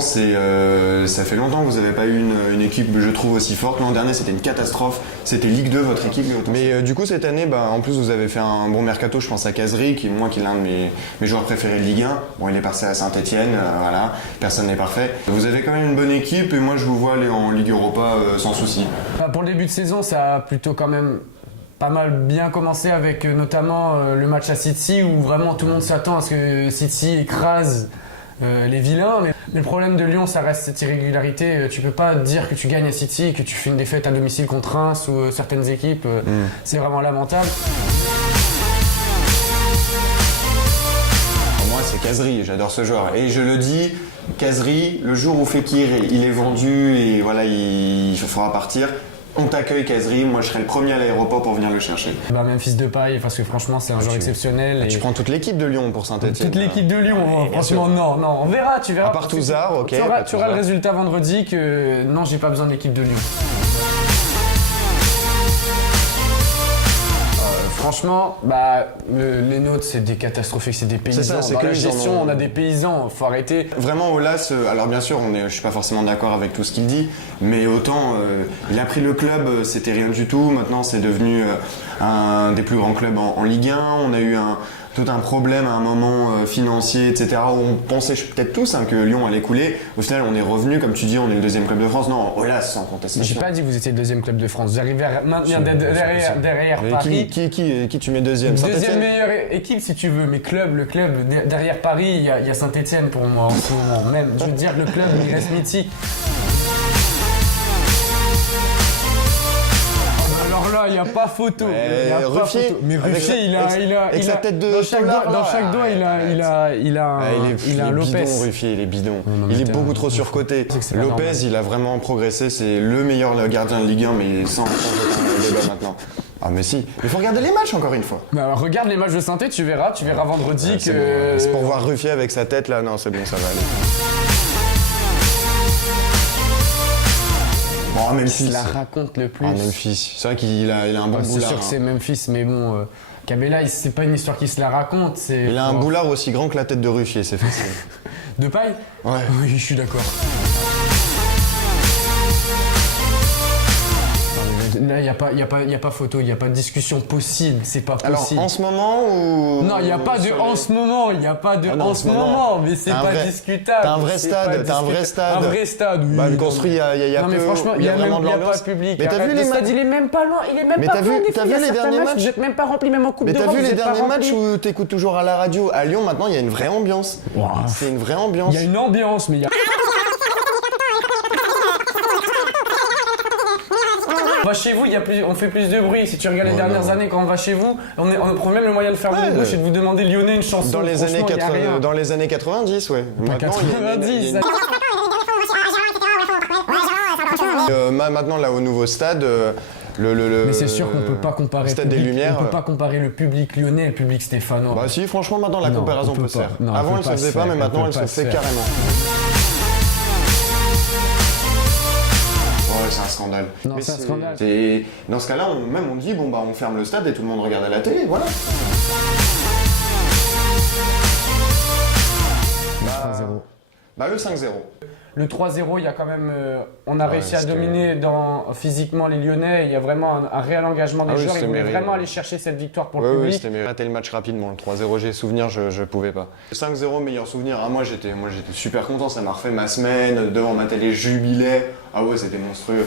franchement, ça fait longtemps que vous n'avez pas eu une équipe, je trouve, aussi forte. L'an dernier, c'était une catastrophe. C'était Ligue 2, votre équipe. Mais du coup, cette année, en plus, vous avez fait un bon mercato. Je pense à Kazri, qui est l'un de mes joueurs préférés de Ligue 1. Bon, il est passé à Saint-Etienne, voilà. Personne n'est parfait. Vous avez quand même une bonne équipe et moi, je vous vois aller en Ligue Europa sans souci. Pour le début de saison, ça a plutôt quand même pas mal bien commencé avec notamment le match à City où vraiment tout le monde s'attend à ce que City écrase les vilains. Mais le problème de Lyon, ça reste cette irrégularité. Tu peux pas dire que tu gagnes à City et que tu fais une défaite à domicile contre Reims ou certaines équipes. C'est vraiment lamentable. Pour moi, c'est Kazri. J'adore ce joueur. Et je le dis, Kazri, le jour où Fekir il est vendu et voilà, il faudra partir. On t'accueille, Kazri. Moi, je serai le premier à l'aéroport pour venir le chercher. Memphis Depay, parce que franchement, c'est un joueur exceptionnel. Tu prends toute l'équipe de Lyon pour Saint-Etienne. Toute l'équipe de Lyon, franchement, non, on verra, tu verras. À part Touzard, ok. Tu auras le résultat vendredi que non, j'ai pas besoin de l'équipe de Lyon. Franchement, les nôtres, c'est des catastrophiques, c'est des paysans. C'est ça, dans la gestion, on a des paysans, faut arrêter. Vraiment, Aulas, alors bien sûr, je suis pas forcément d'accord avec tout ce qu'il dit, mais autant, il a pris le club, c'était rien du tout. Maintenant, c'est devenu un des plus grands clubs en Ligue 1. On a eu tout un problème à un moment financier, etc. où on pensait peut-être tous que Lyon allait couler. Au final, on est revenu, comme tu dis, on est le deuxième club de France. Non, Aulas, sans contestation. J'ai pas dit que vous étiez le deuxième club de France. Vous arrivez à maintenir derrière Paris. Qui tu mets deuxième? Deuxième meilleure équipe si tu veux. Mais le club, derrière Paris, il y a Saint-Etienne pour moi en ce moment. Même, je veux dire, le club, il reste mythique. Alors là, il n'y a pas photo. Mais Ruffier, avec sa tête de dans chaque doigt, il a un Lopez. Ruffier, il est bidon. Il est beaucoup trop surcoté. Lopez, il a vraiment progressé. C'est le meilleur gardien de Ligue 1, mais sans débat maintenant. Ah mais si, il faut regarder les matchs encore une fois. Alors, regarde les matchs de Saint-Etienne, tu verras vendredi que... Bon. C'est pour voir Ruffier avec sa tête là, non c'est bon, ça va aller. Bon, Memphis. Il la raconte le plus. Memphis, c'est vrai qu'il a un bon boulard. C'est sûr que c'est Memphis, mais bon, Cabella, c'est pas une histoire qui se la raconte. Il a un boulard aussi grand que la tête de Ruffier, c'est facile. De paille? Ouais. Oui, je suis d'accord. Là, il n'y a pas photo, il n'y a pas de discussion possible, c'est pas possible. Alors, en ce moment ou... Non, il n'y a pas de en ce moment, mais c'est pas discutable. T'as un vrai stade, Un vrai stade, oui. Construit il y a non, mais peu, franchement, il y a vraiment de pas l'ambiance. de public. Mais t'as vu les matchs? Il est même pas loin, il est même mais pas plein. T'as vu les derniers matchs? Vous n'êtes même pas rempli, même en Coupe d'Europe. Mais t'as vu les derniers matchs où t'écoutes toujours à la radio? À Lyon, maintenant, il y a une vraie ambiance. Wow. C'est une vraie ambiance. Il y a une ambiance, mais il y a... On va chez vous, on fait plus de bruit. Si tu regardes les dernières années, quand on va chez vous, on prend même le moyen de faire de bouche et de vous demander Lyonnais une chanson. Dans les années 90, ouais. Maintenant, 90, maintenant, là, au nouveau stade... Mais c'est sûr qu'on peut pas comparer Stade des Lumières. On peut pas comparer le public lyonnais et le public stéphanois. Bah si, franchement, maintenant la comparaison peut se faire. Avant, elle se faisait pas, mais maintenant, elle se fait carrément. Ouais, c'est un scandale. Non, c'est un scandale. Dans ce cas-là, on dit, on ferme le stade et tout le monde regarde à la télé, voilà. Le 5-0. Le 3-0, il y a quand même, on a réussi à dominer physiquement les Lyonnais. Il y a vraiment un réel engagement des joueurs. Ils voulaient vraiment aller chercher cette victoire pour le public. Oui, c'était mieux. Rater le match rapidement. Le 3-0, j'ai souvenir, je pouvais pas. Le 5-0, meilleur souvenir. Moi, j'étais super content. Ça m'a refait ma semaine. Devant ma télé, je jubilais. Ah ouais, c'était monstrueux.